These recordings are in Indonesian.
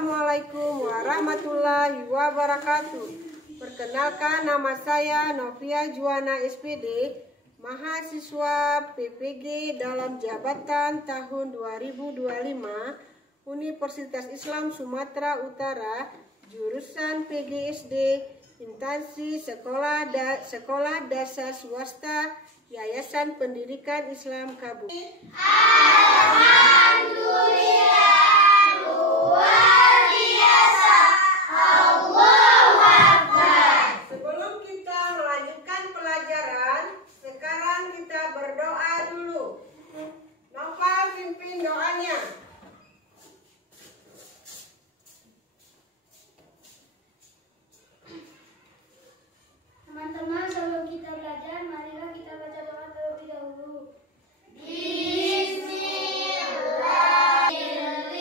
Assalamualaikum warahmatullahi wabarakatuh. Perkenalkan, nama saya Novia Juwana SPD, mahasiswa PPG dalam jabatan tahun 2025, Universitas Islam Sumatera Utara, jurusan PGSD, instansi sekolah dasar swasta, Yayasan Pendidikan Islam Kabul. Alhamdulillah, luar biasa. Allahu Akbar. Sebelum kita melanjutkan pelajaran, sekarang kita berdoa dulu. Noval pimpin doanya. Teman-teman, sebelum kita belajar, marilah kita baca doa terlebih dahulu. Bismillahirrahmanirrahim.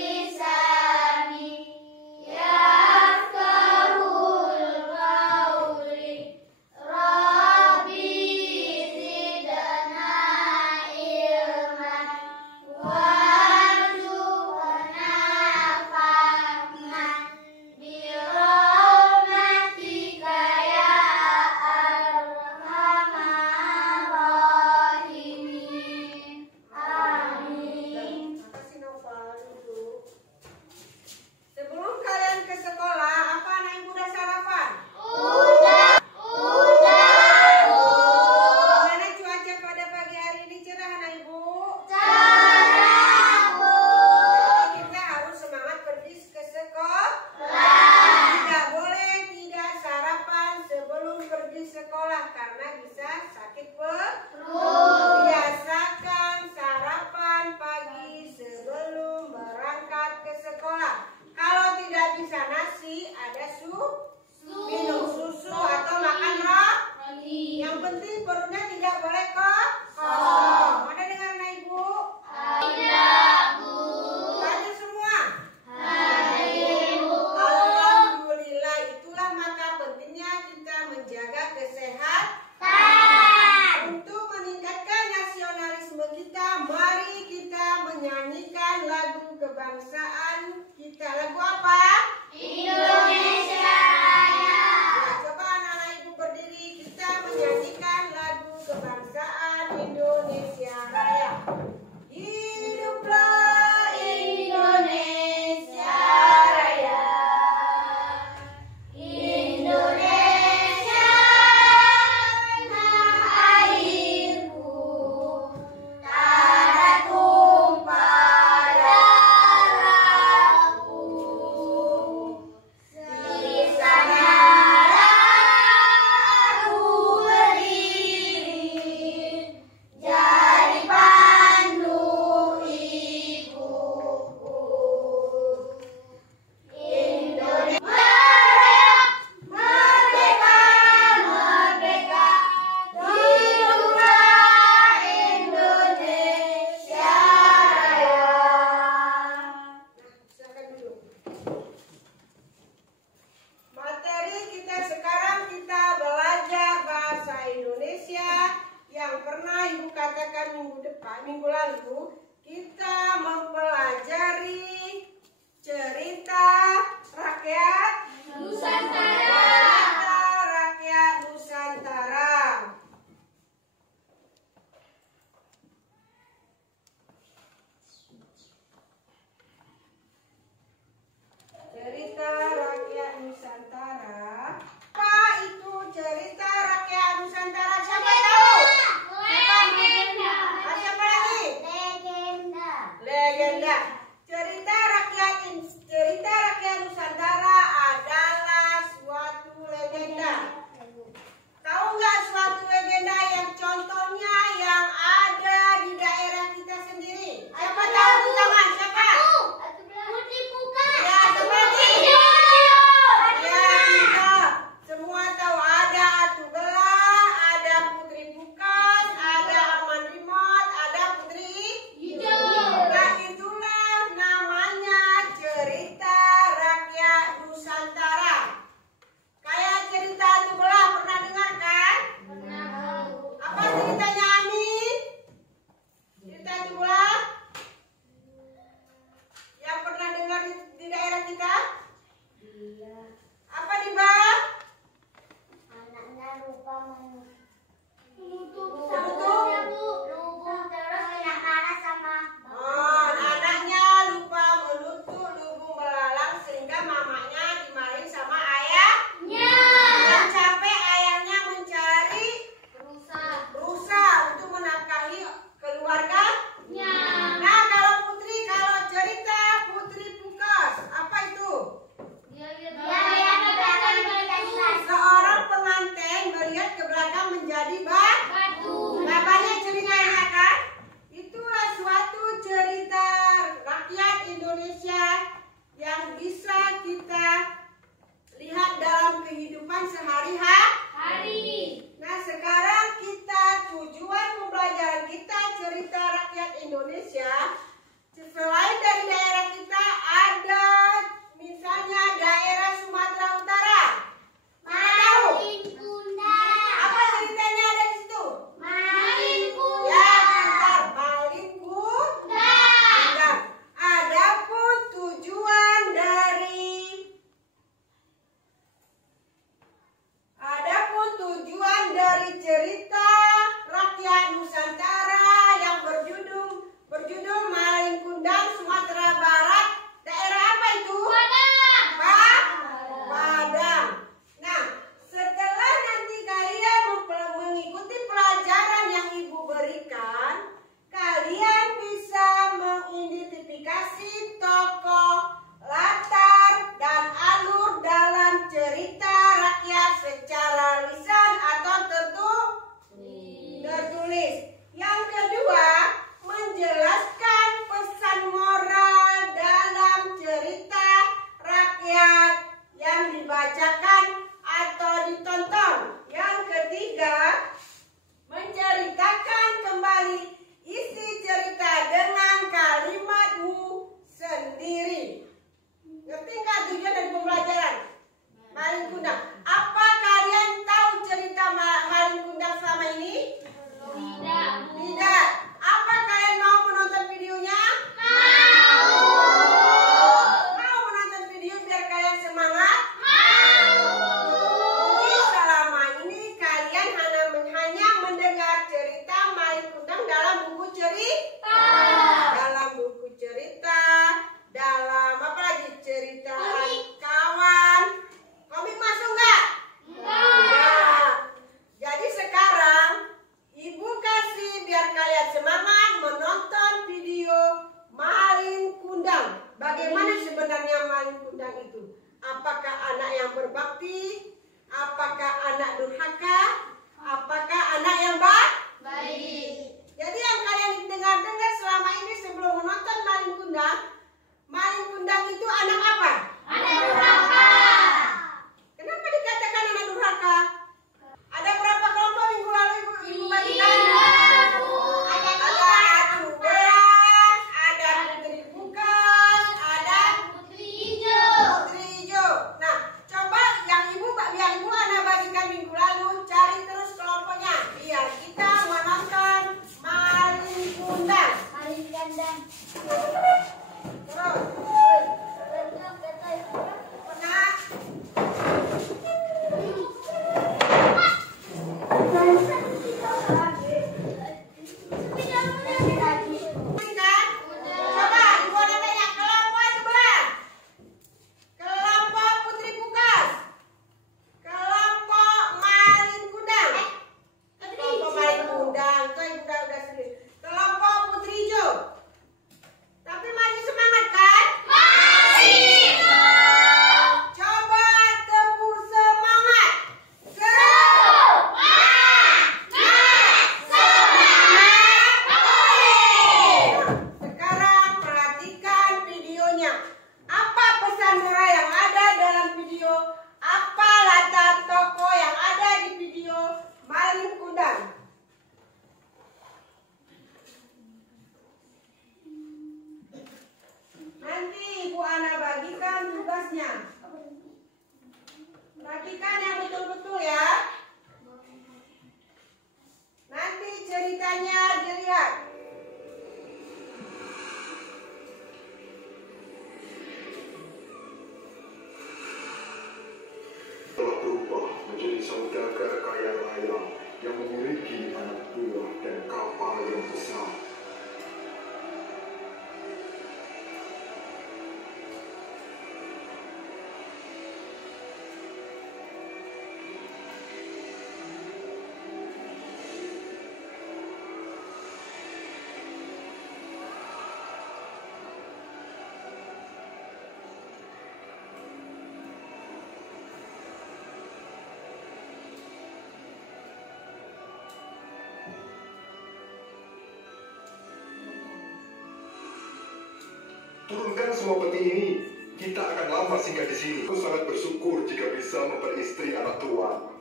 kita? Apa nih, Bang? Anaknya lupa menutup Menutup? lubung terus kena marah sama Oh, anaknya lupa menutup lubung belalang sehingga mamanya dimarahin sama ayahnya. Dan capek ayahnya mencari rusa untuk menafkahi keluarganya. Nah, kalau cerita Putri Pukas, apa itu? Seorang pengantin melihat ke belakang menjadi batu. Nah, banyak ceritanya kan? Itulah suatu cerita rakyat Indonesia yang bisa kita lihat dalam kehidupan sehari-hari. Nah, sekarang tujuan pembelajaran kita cerita rakyat Indonesia. Selain dari daerah kita ada misalnya daerah Sumatera Utara. Mana tahu? Apa ceritanya ada di situ? Ya, bentar. Malin Kundang. Adapun tujuan dari cerita rakyat Nusantara yang berjudul Malin Kundang Sumatera Barat, daerah apa itu? Padang. Nah, setelah nanti kalian mengikuti pelajaran yang Ibu berikan, kalian bisa mengidentifikasi tokoh, latar, dan alur dalam cerita rakyat secara lisan atau tertulis. Yang kedua, menjelaskan pesan moral dalam cerita rakyat yang dibacakan atau ditonton. Yang ketiga, menceritakan kembali isi cerita dengan kalimatmu sendiri. Ngerti nggak tujuan dari pembelajaran Malin Kundang? Apa kalian tahu cerita Malin Kundang selama ini? Tidak. Apa kalian mau menonton videonya? Mau menonton video biar kalian semangat? Mungkin selama ini kalian hanya mendengar cerita Malin Kundang dalam buku cerita. Dalam apa lagi? Cerita kawan. Komik masuk nggak? Enggak. Jadi sekarang Ibu kasih biar kalian semangat menonton video Malin Kundang. Bagaimana sebenarnya Malin Kundang itu? Apakah anak yang berbakti? Apakah anak durhaka? Apakah anak yang baik? Jadi yang kalian dengar selama ini sebelum menonton Malin Kundang itu anak apa? Anak durhaka. Kenapa dikatakan anak durhaka? Ada berapa kelompok minggu lalu Ibu bagikan? Ada 12, ada Putri Pukas, ada Putri hijau. Nah, coba yang Ibu anak bagikan minggu lalu, cari terus kelompoknya biar kita menonton Malin Kundang. Terus. Pernah? Coba Ibu ada tanya kelompok sebelah. Kelompok Putri Pukas. Kelompok Malin Kundang. Kelompok Malin Kundang. Itu Ibu udah sendiri. Kelompok Putri hijau. Tapi masih semangat kan? Coba tepuk semangat. Sekarang perhatikan videonya. Apa pesan moral yang ada dalam video? Apa latar tokoh yang ada di video Malin Kundang? Nanti Ibu Ana bagikan tugasnya. Perhatikan yang betul-betul ya. Nanti ceritanya dilihat. menjadi saudagar kaya raya yang memiliki anak buah dan kapal yang besar. Turunkan semua peti ini. Kita akan lama singgah di sini. Aku sangat bersyukur jika bisa memperistri anak tuan.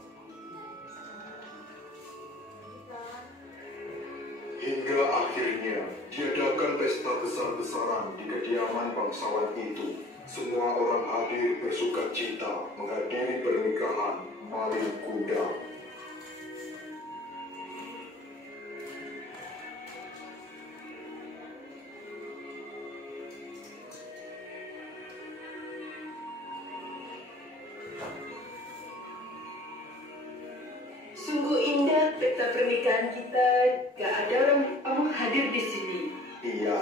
Hingga akhirnya diadakan pesta besar-besaran di kediaman bangsawan itu. Semua orang hadir bersukacita menghadiri pernikahan Malin Kundang. Sungguh indah pesta pernikahan kita. Gak ada orang awam hadir di sini. Iya,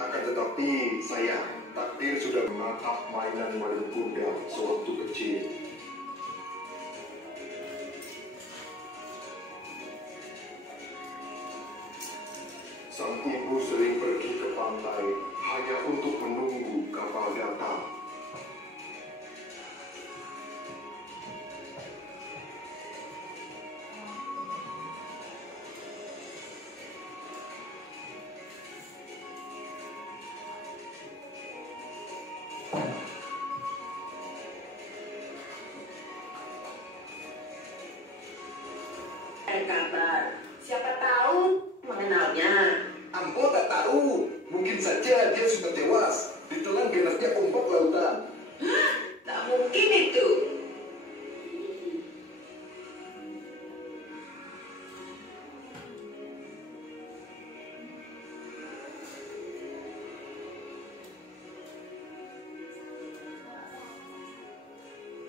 akan tetapi sayang, takdir sudah menatap mainan Malin Kundang sewaktu kecil. Sang ibu sering pergi ke pantai hanya untuk menunggu kapal datang. Kabar, siapa tahu mengenalnya. Ambo tak tahu, mungkin saja dia sudah tewas ditelan derasnya ombak lautan. Tak mungkin itu.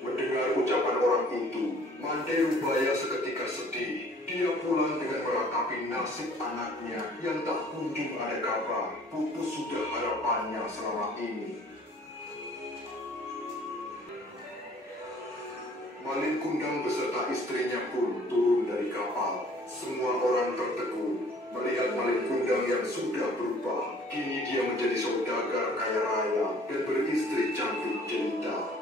Mendengar ucapan orang itu, Mande Rubaya seketika sedih. Dia pulang dengan meratapi nasib anaknya yang tak kunjung ada kabar. Pupus sudah harapannya selama ini. Malin Kundang beserta istrinya pun turun dari kapal. Semua orang tertegun melihat Malin Kundang yang sudah berubah. Kini dia menjadi saudagar kaya raya dan beristri cantik jelita.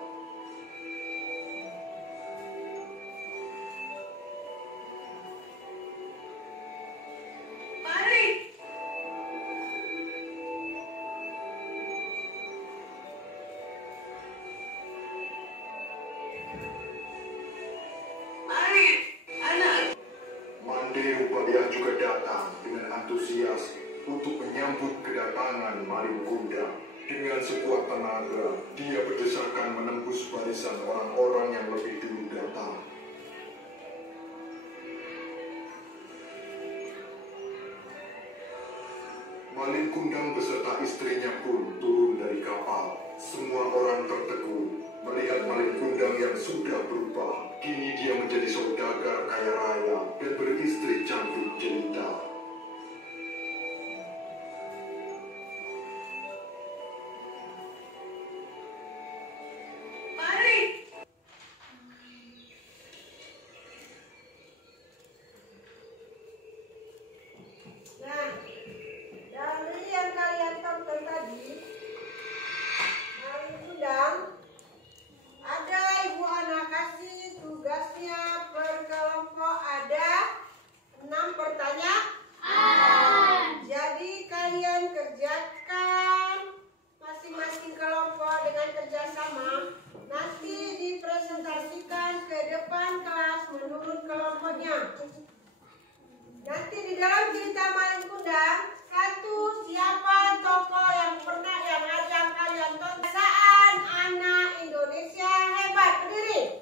Mande Rubaya juga datang dengan antusias untuk menyambut kedatangan Malin Kundang. Dengan sekuat tenaga, dia berdesakan menembus barisan orang-orang yang lebih dulu datang. Malin Kundang beserta istrinya pun turun dari kapal. Semua orang tertegun melihat Malin Kundang yang sudah berubah. Kini dia menjadi saudagar kaya raya dan beristri cantik jelita. Nah, dari yang kalian tonton tadi, Malin Kundang, ada Ibu Ana kasih tugasnya per kelompok ada 6 pertanyaan. Jadi kalian kerjakan masing-masing kelompok dengan kerjasama. Nanti dipresentasikan ke depan kelas menurut kelompoknya. Nanti di dalam cerita Malin Kundang, satu siapa tokoh yang pernah yang kalian tonton saat anak Indonesia hebat, berdiri.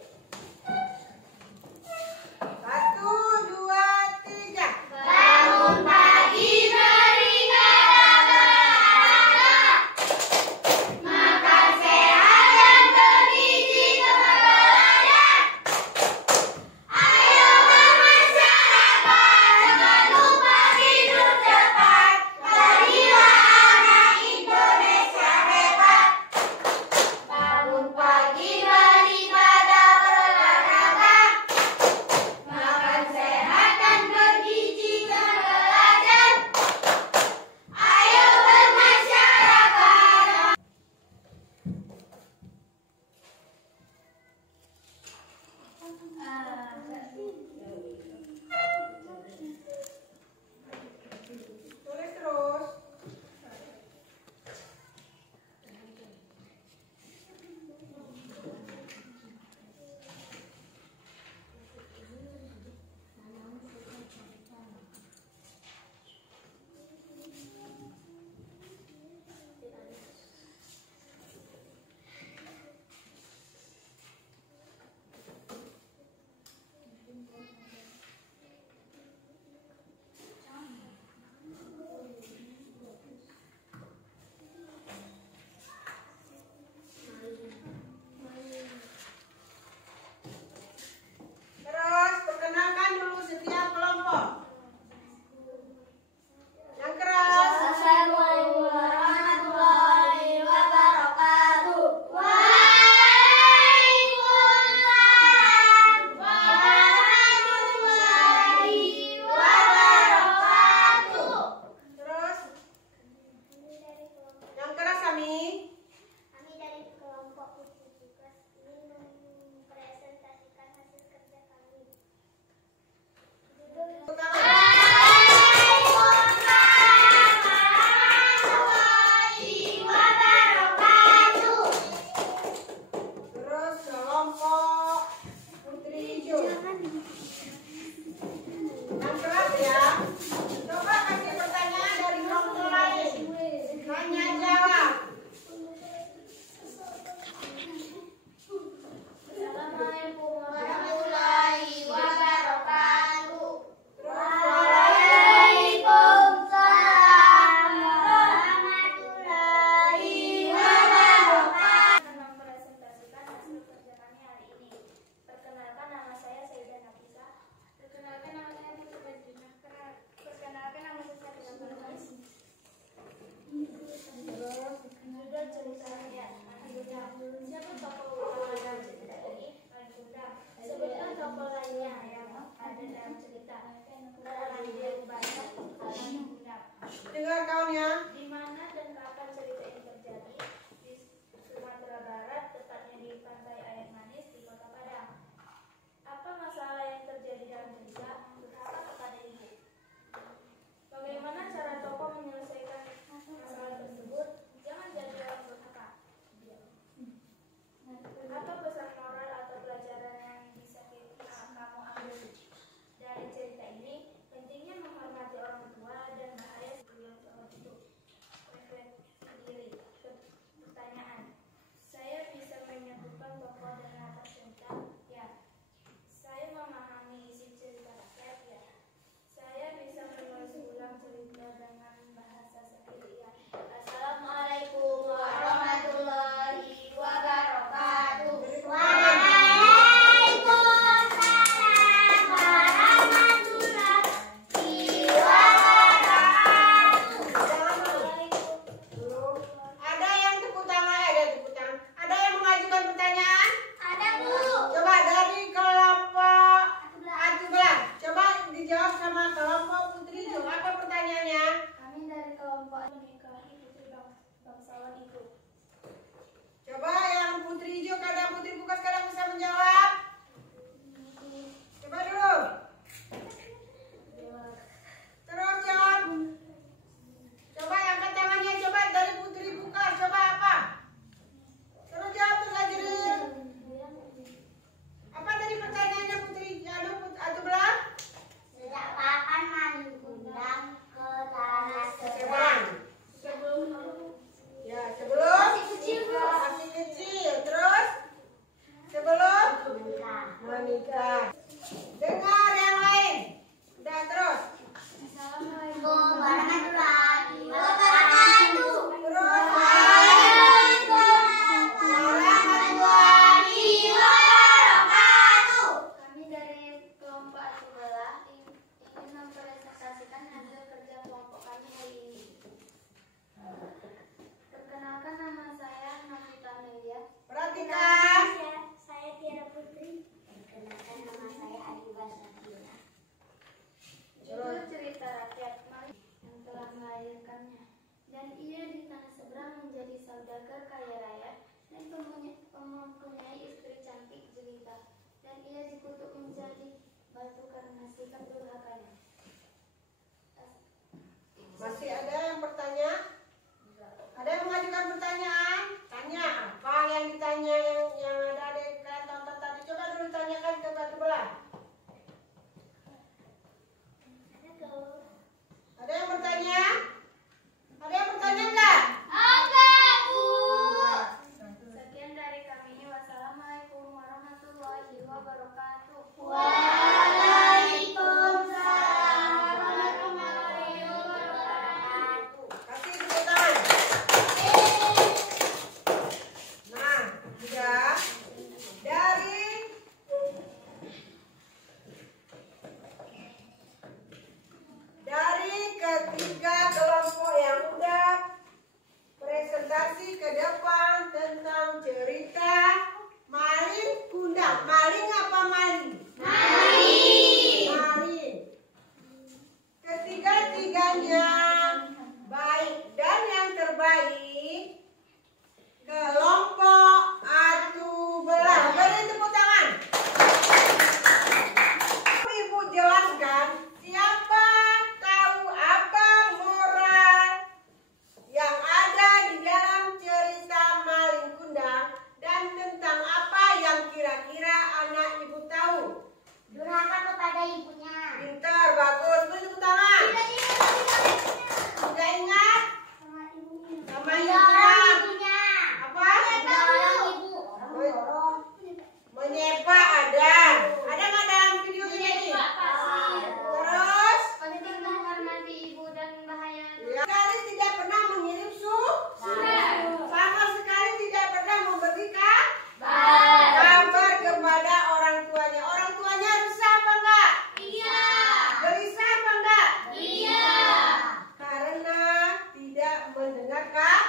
1, 2, 3. Bangun pagi beribadah, makan sehat dan bergizi kepada badan. dalam cerita. Terlalu banyak hal yang benar. Dengar kawan ya. Di mana dan kapan cerita ini terjadi? Di Sumatera Barat, tepatnya di Pantai Air Manis di Kota Padang. Apa masalah yang terjadi dalam cerita? Durhaka kepada ibu. Bagaimana cara tokoh menyelesaikan masalah tersebut? Jangan jadi orang durhaka. Apa pesan moral atau pelajaran yang bisa kamu ambil dari cerita ini? Pentingnya menghormati orang tua dan bahaya sebelum soal itu. Refleksi diri. Pertanyaan. Saya bisa menyebutkan tokoh dan latar cerita? Ya. Saya memahami isi cerita rakyat? Ya. Saya bisa menulis ulang cerita dengan bahasa sendiri? Ya. Assalamualaikum warahmatullahi wabarakatuh. Ada yang tepuk tangan, ada yang tepuk tangan. Ada yang mengajukan pertanyaan? Ada, Bu. Coba dari kelompok Atubelah. Coba dijawab sama kelompok Putri Jo. Apa pertanyaannya? Kami dari kelompok menikahi putri bangsawan itu. Coba yang Putri Jo, kadang Putri Bukas kadang bisa menjawab. Coba dulu. Terus jawab. Coba angkat tangannya, coba dari Putri Bukas. Coba apa? Terus jawab terus Ajril. Apa tadi pertanyaannya Putri Atubelah? Sejak kapan mengundang ke tanah Sekarang. Ya, sebelum masih kecil. Terus sebelum menikah. Dengar yang lain. Udah terus. Assalamualaikum warahmatullahi wabarakatuh. Terus. Warahmatullahi wabarakatuh. Kami dari kelompok Atubelah ingin mempresentasikan hasil kerja kelompok kami hari ini. Perkenalkan, nama saya Nafita Melia. Perhatikan. Saya Tiara Putri. Perkenalkan, nama saya Adiba Sakina. Judul cerita rakyat Malik yang telah melahirkannya, dan ia di tanah seberang menjadi saudagar kaya raya dan mempunyai istri cantik jelita, dan ia dikutuk menjadi batu karena sikap durhakanya. Masih ada yang bertanya? Ada yang mengajukan pertanyaan? Tanya apa yang ditanya yang ada di tonton tadi? Coba dulu tanyakan ke Atubelah. Ada yang bertanya? Ada yang bertanya enggak? Enggak, Bu. Sekian dari kami. Wassalamualaikum warahmatullahi wabarakatuh. Waalaikumsalam warahmatullahi wabarakatuh. Kasih tepuk tangan. Nah, sudah dari ketiga kelompok yang udah presentasi ke depan tentang cerita Malin Kundang. Maling apa maling? Maling. Ketiga-tiganya baik dan yang terbaik kelompok Atubelah. Beri tepuk tangan. Ibu jelaskan siapa tahu apa moral yang ada di dalam cerita Malin Kundang dan tentang apa yang kira-kira anak ibu tahu. Durhaka kepada ibunya. Pintar, bagus. Beri tepuk tangan. Sudah ingat? Sama ibunya. Sama ibunya. Apa? Ibu. Menyepa ada. Ada nggak dalam video ini? Terus? Penting menghormati ibu dan bahaya. Ya. Sekali tidak pernah mengirim sama sekali tidak pernah memberi kabar kepada orang tuanya. Orang tuanya resah apa enggak? Iya. Gelisah apa enggak? Iya. Karena tidak mendengar kabar.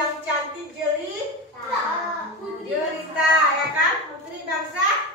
yang cantik jelita, ya kan? Putri bangsa